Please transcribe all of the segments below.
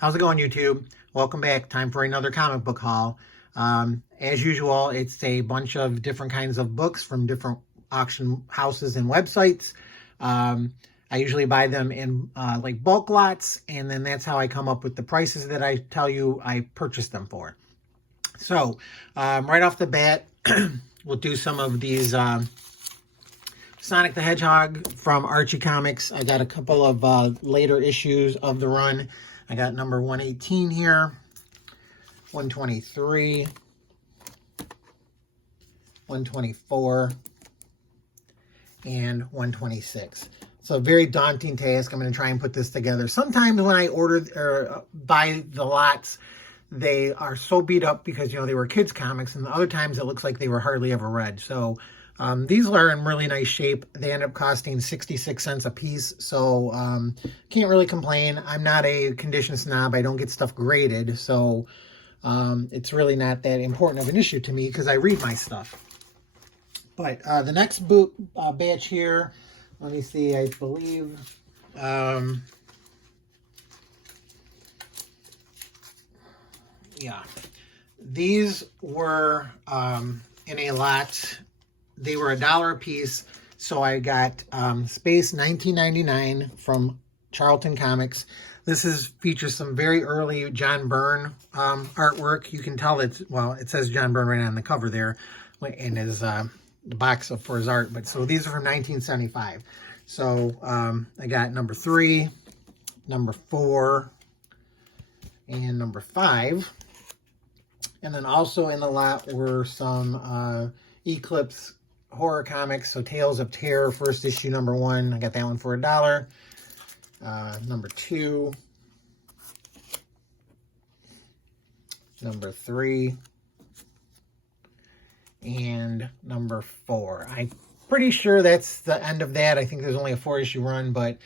How's it going, YouTube? Welcome back. Time for another comic book haul. As usual, it's a bunch of different kinds of books from different auction houses and websites. I usually buy them in like bulk lots, and then that's how I come up with the prices that I tell you I purchased them for. So, right off the bat, we'll do some of these Sonic the Hedgehog from Archie Comics. I got a couple of later issues of the run. I got number 118 here, 123, 124, and 126. So a very daunting task. I'm going to try and put this together. Sometimes when I order or buy the lots, they are so beat up because, you know, they were kids' comics, and the other times it looks like they were hardly ever read. So these are in really nice shape. They end up costing 66 cents a piece, so can't really complain. I'm not a condition snob. I don't get stuff graded, so it's really not that important of an issue to me because I read my stuff. But the next book batch here, let me see, I believe... yeah, these were in a lot. They were $1 a piece, so I got Space 1999 from Charlton Comics. This features some very early John Byrne artwork. You can tell it's, well, it says John Byrne right on the cover there in his the box for his art. But so these are from 1975. So I got number 3, number 4, and number 5. And then also in the lot were some Eclipse horror comics. So Tales of Terror, first issue, number 1. I got that one for $1. Number 2. Number 3. And number 4. I'm pretty sure that's the end of that. I think there's only a 4-issue run, but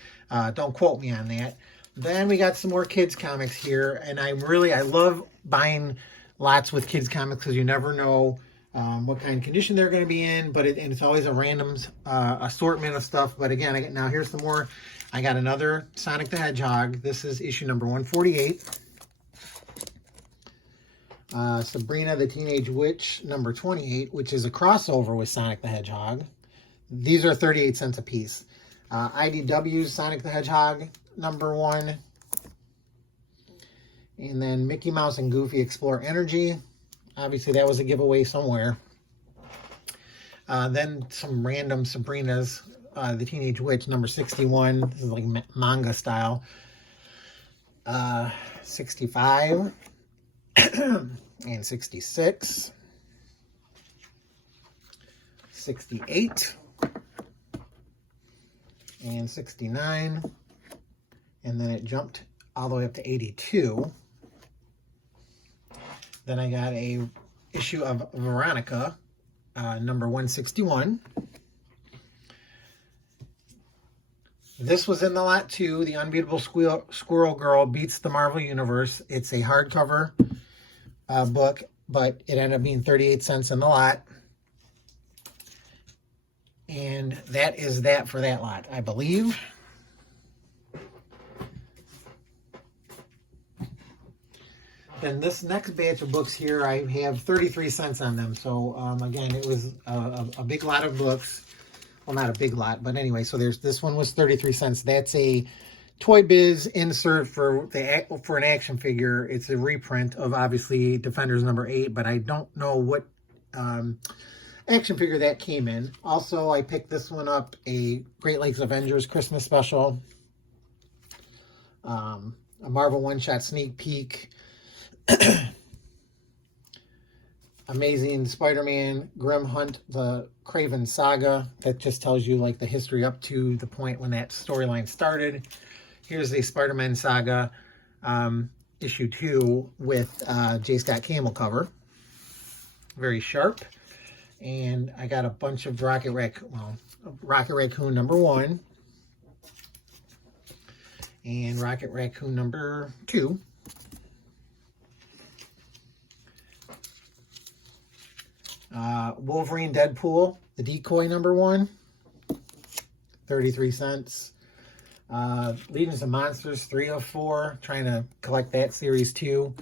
don't quote me on that. Then we got some more kids comics here. And I love buying lots with kids comics because you never know what kind of condition they're going to be in, but it's always a random assortment of stuff. But again, now here's some more. I got another Sonic the Hedgehog. This is issue number 148. Sabrina the Teenage Witch, number 28, which is a crossover with Sonic the Hedgehog. These are 38 cents a piece. IDW's Sonic the Hedgehog, number 1. And then Mickey Mouse and Goofy Explore Energy. Obviously, that was a giveaway somewhere. Then some random Sabrina's, the Teenage Witch, number 61. This is like manga style. 65. And 66. 68. And 69. And then it jumped all the way up to 82. Then I got a issue of Veronica, number 161. This was in the lot too. The Unbeatable Squirrel Girl Beats the Marvel Universe. It's a hardcover book, but it ended up being 38 cents in the lot. And that is that for that lot, I believe. Then this next batch of books here, I have 33 cents on them. So, again, it was a big lot of books. Well, not a big lot, but anyway, so this one was 33 cents. That's a Toy Biz insert for an action figure. It's a reprint of, obviously, Defenders number 8, but I don't know what action figure that came in. Also, I picked this one up, a Great Lakes Avengers Christmas special. A Marvel one-shot sneak peek. Amazing Spider-Man Grim Hunt, the Craven Saga. That just tells you like the history up to the point when that storyline started. Here's the Spider-Man Saga issue 2 with J. Scott Campbell cover. Very sharp. And I got a bunch of Rocket Raccoon number 1 and Rocket Raccoon number 2. Wolverine Deadpool, the Decoy number 1, 33 cents. Legions of Monsters 3 of 4. Trying to collect that series too.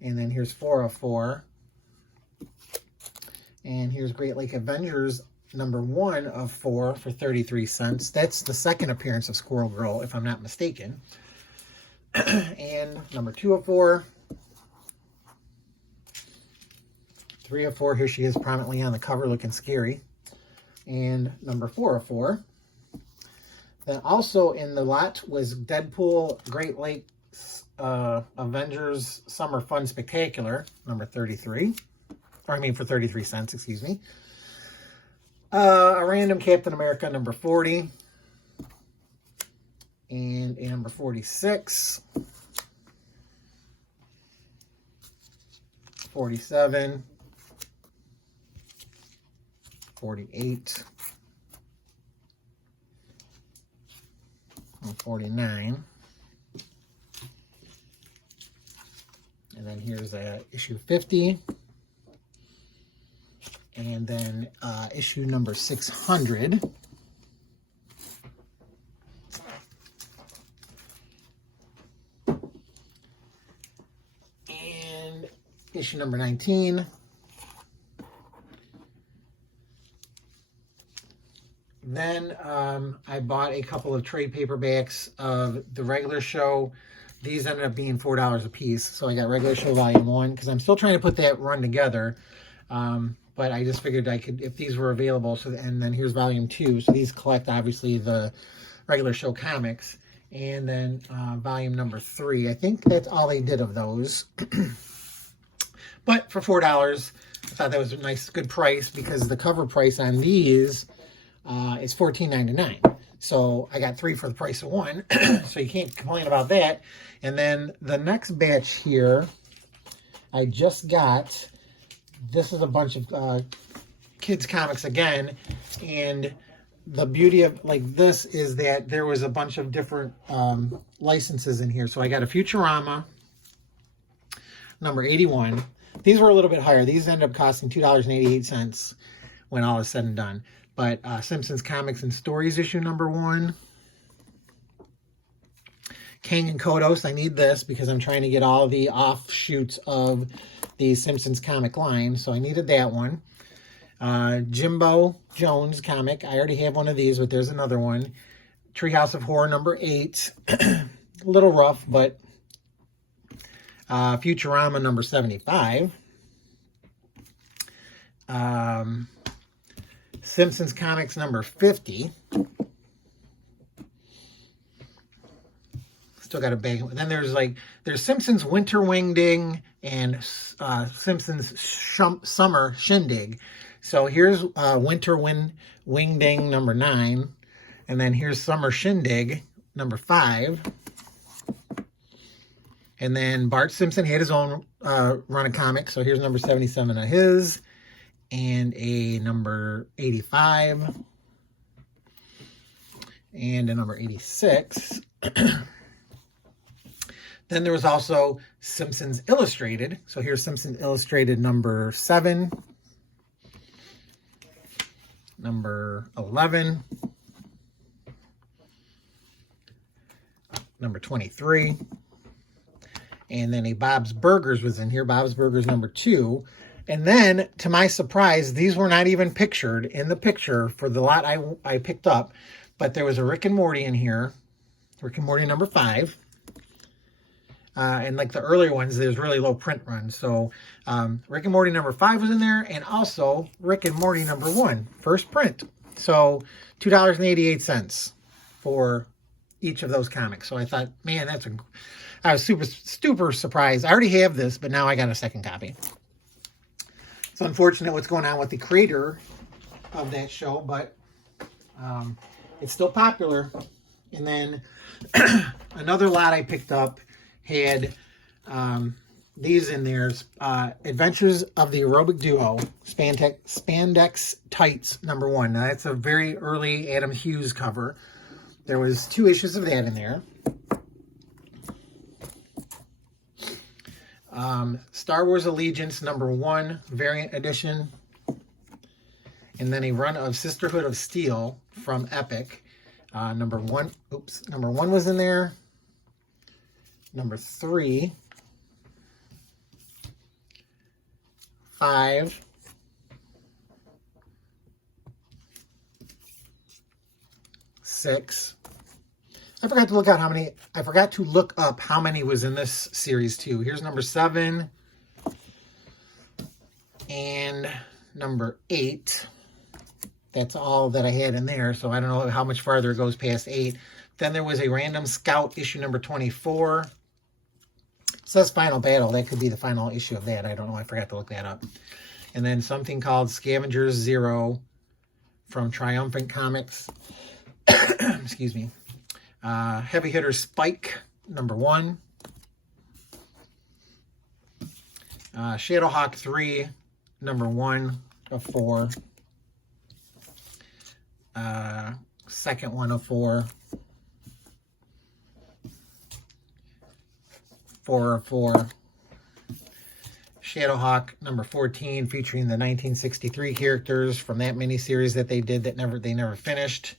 And then here's 4 of 4. And here's Great Lake Avengers number 1 of 4 for 33 cents. That's the second appearance of Squirrel Girl, if I'm not mistaken. And number 2 of 4. 3 of 4. Here she is prominently on the cover looking scary. And number 4 of 4. Then also in the lot was Deadpool Great Lakes Avengers Summer Fun Spectacular, number 33. Or I mean for 33 cents, excuse me. A random Captain America, number 40. And a number 46. 47. 48. And 49. And then here's issue 50. And then issue number 600. And issue number 19. Then I bought a couple of trade paperbacks of the regular show. These ended up being $4 a piece. So I got regular show volume 1 because I'm still trying to put that run together. But I just figured I could, if these were available. So, and then here's volume 2. So these collect obviously the regular show comics. And then volume number 3. I think that's all they did of those. But for $4, I thought that was a nice, good price because the cover price on these is $14.99. So I got 3 for the price of 1. So you can't complain about that. And then the next batch here, I just got, this is a bunch of kids comics again. And the beauty of like this is that there was a bunch of different licenses in here. So I got a Futurama, number 81. These were a little bit higher. These ended up costing $2.88 when all is said and done. But Simpsons Comics and Stories issue number 1. Kang and Kodos. I need this because I'm trying to get all the offshoots of the Simpsons comic line. So I needed that one. Jimbo Jones comic. I already have one of these, but there's another one. Treehouse of Horror number 8. A little rough, but Futurama number 75. Simpsons Comics number 50. Still got a bag. Then there's Simpsons Winter Wingding and Simpsons Summer Shindig. So here's Winter Wingding number 9. And then here's Summer Shindig number 5. And then Bart Simpson had his own run of comics. So here's number 77 of his. And a number 85. And a number 86. Then there was also Simpsons Illustrated. So here's Simpsons Illustrated number 7. Number 11. Number 23. And then a Bob's Burgers was in here. Bob's Burgers number 2. And then, to my surprise, these were not even pictured in the picture for the lot I picked up. But there was a Rick and Morty in here. Rick and Morty number 5. And like the earlier ones, there's really low print runs. So Rick and Morty number 5 was in there. And also Rick and Morty number 1. First print. So $2.88 for each of those comics. So I thought, man, I was super surprised. I already have this, but now I got a second copy. It's unfortunate what's going on with the creator of that show, but it's still popular. And then another lot I picked up had these in there. Adventures of the Aerobic Duo, Spandex Tights number 1. Now that's a very early Adam Hughes cover. There was 2 issues of that in there. Star Wars Allegiance number 1 variant edition, and then a run of Sisterhood of Steel from Epic. Number one was in there. Number 3, 5, 6. I forgot to look up how many was in this series too. Here's number 7 and number 8. That's all that I had in there, so I don't know how much farther it goes past 8. Then there was a Random Scout issue number 24. It says Final Battle. That could be the final issue of that. I don't know. I forgot to look that up. And then something called Scavengers Zero from Triumphant Comics. Excuse me. Heavy Hitter Spike number 1. Shadowhawk 3 number 1 of 4. Second one of 4. 4 of 4. Shadowhawk number 14, featuring the 1963 characters from that miniseries that they did that they never finished.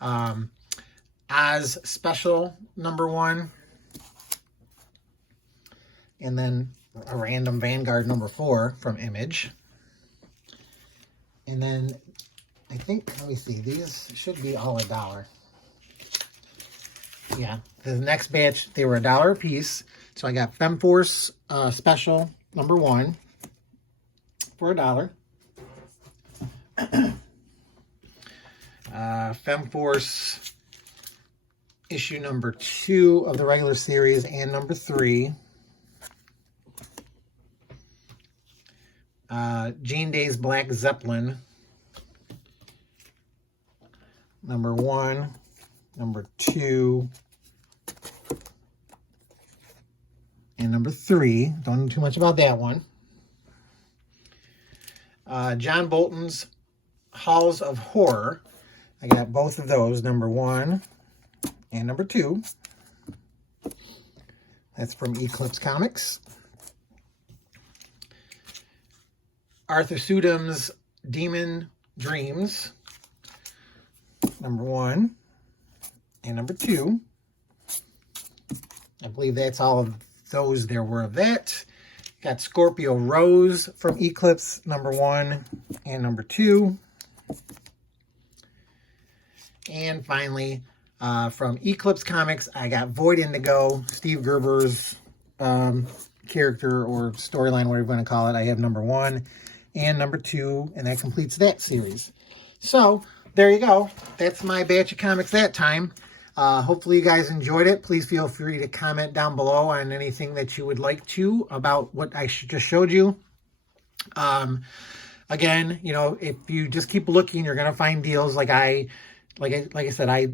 Oz Special number 1. And then a random Vanguard number 4 from Image. And then I think, let me see, these should be all $1. Yeah, the next batch, they were $1 a piece. So I got FemForce Special number 1 for $1. FemForce issue number 2 of the regular series and number 3. Jean Day's Black Zeppelin number 1, number 2, and number 3. Don't know too much about that one. John Bolton's Halls of Horror. I got both of those, number 1 and number 2. That's from Eclipse Comics. Arthur Sudham's Demon Dreams, number 1 and number 2. I believe that's all of those there were of that. Got Scorpio Rose from Eclipse, number 1 and number 2. And finally, from Eclipse Comics, I got Void Indigo, Steve Gerber's character or storyline, whatever you want to call it. I have number 1 and number 2, and that completes that series. So, there you go. That's my batch of comics that time. Hopefully you guys enjoyed it. Please feel free to comment down below on anything that you would like to about what I just showed you. Again, you know, if you just keep looking, you're going to find deals. Like I said, I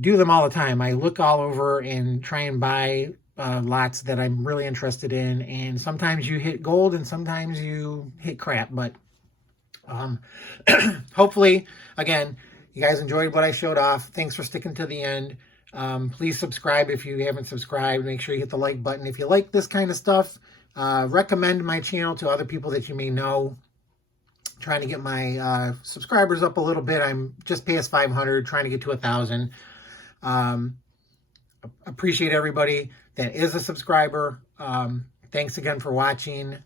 do them all the time. I look all over and try and buy lots that I'm really interested in, and sometimes you hit gold and sometimes you hit crap, but hopefully, again, you guys enjoyed what I showed off. Thanks for sticking to the end. Please subscribe if you haven't subscribed. Make sure you hit the like button if you like this kind of stuff. Recommend my channel to other people that you may know. Trying to get my subscribers up a little bit. I'm just past 500, trying to get to 1,000. Appreciate everybody that is a subscriber. Thanks again for watching.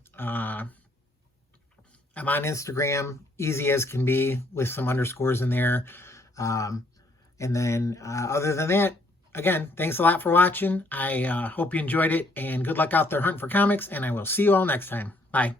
I'm on Instagram, easy as can be, with some underscores in there. And then other than that, again, thanks a lot for watching. I hope you enjoyed it, and good luck out there hunting for comics, and I will see you all next time. Bye.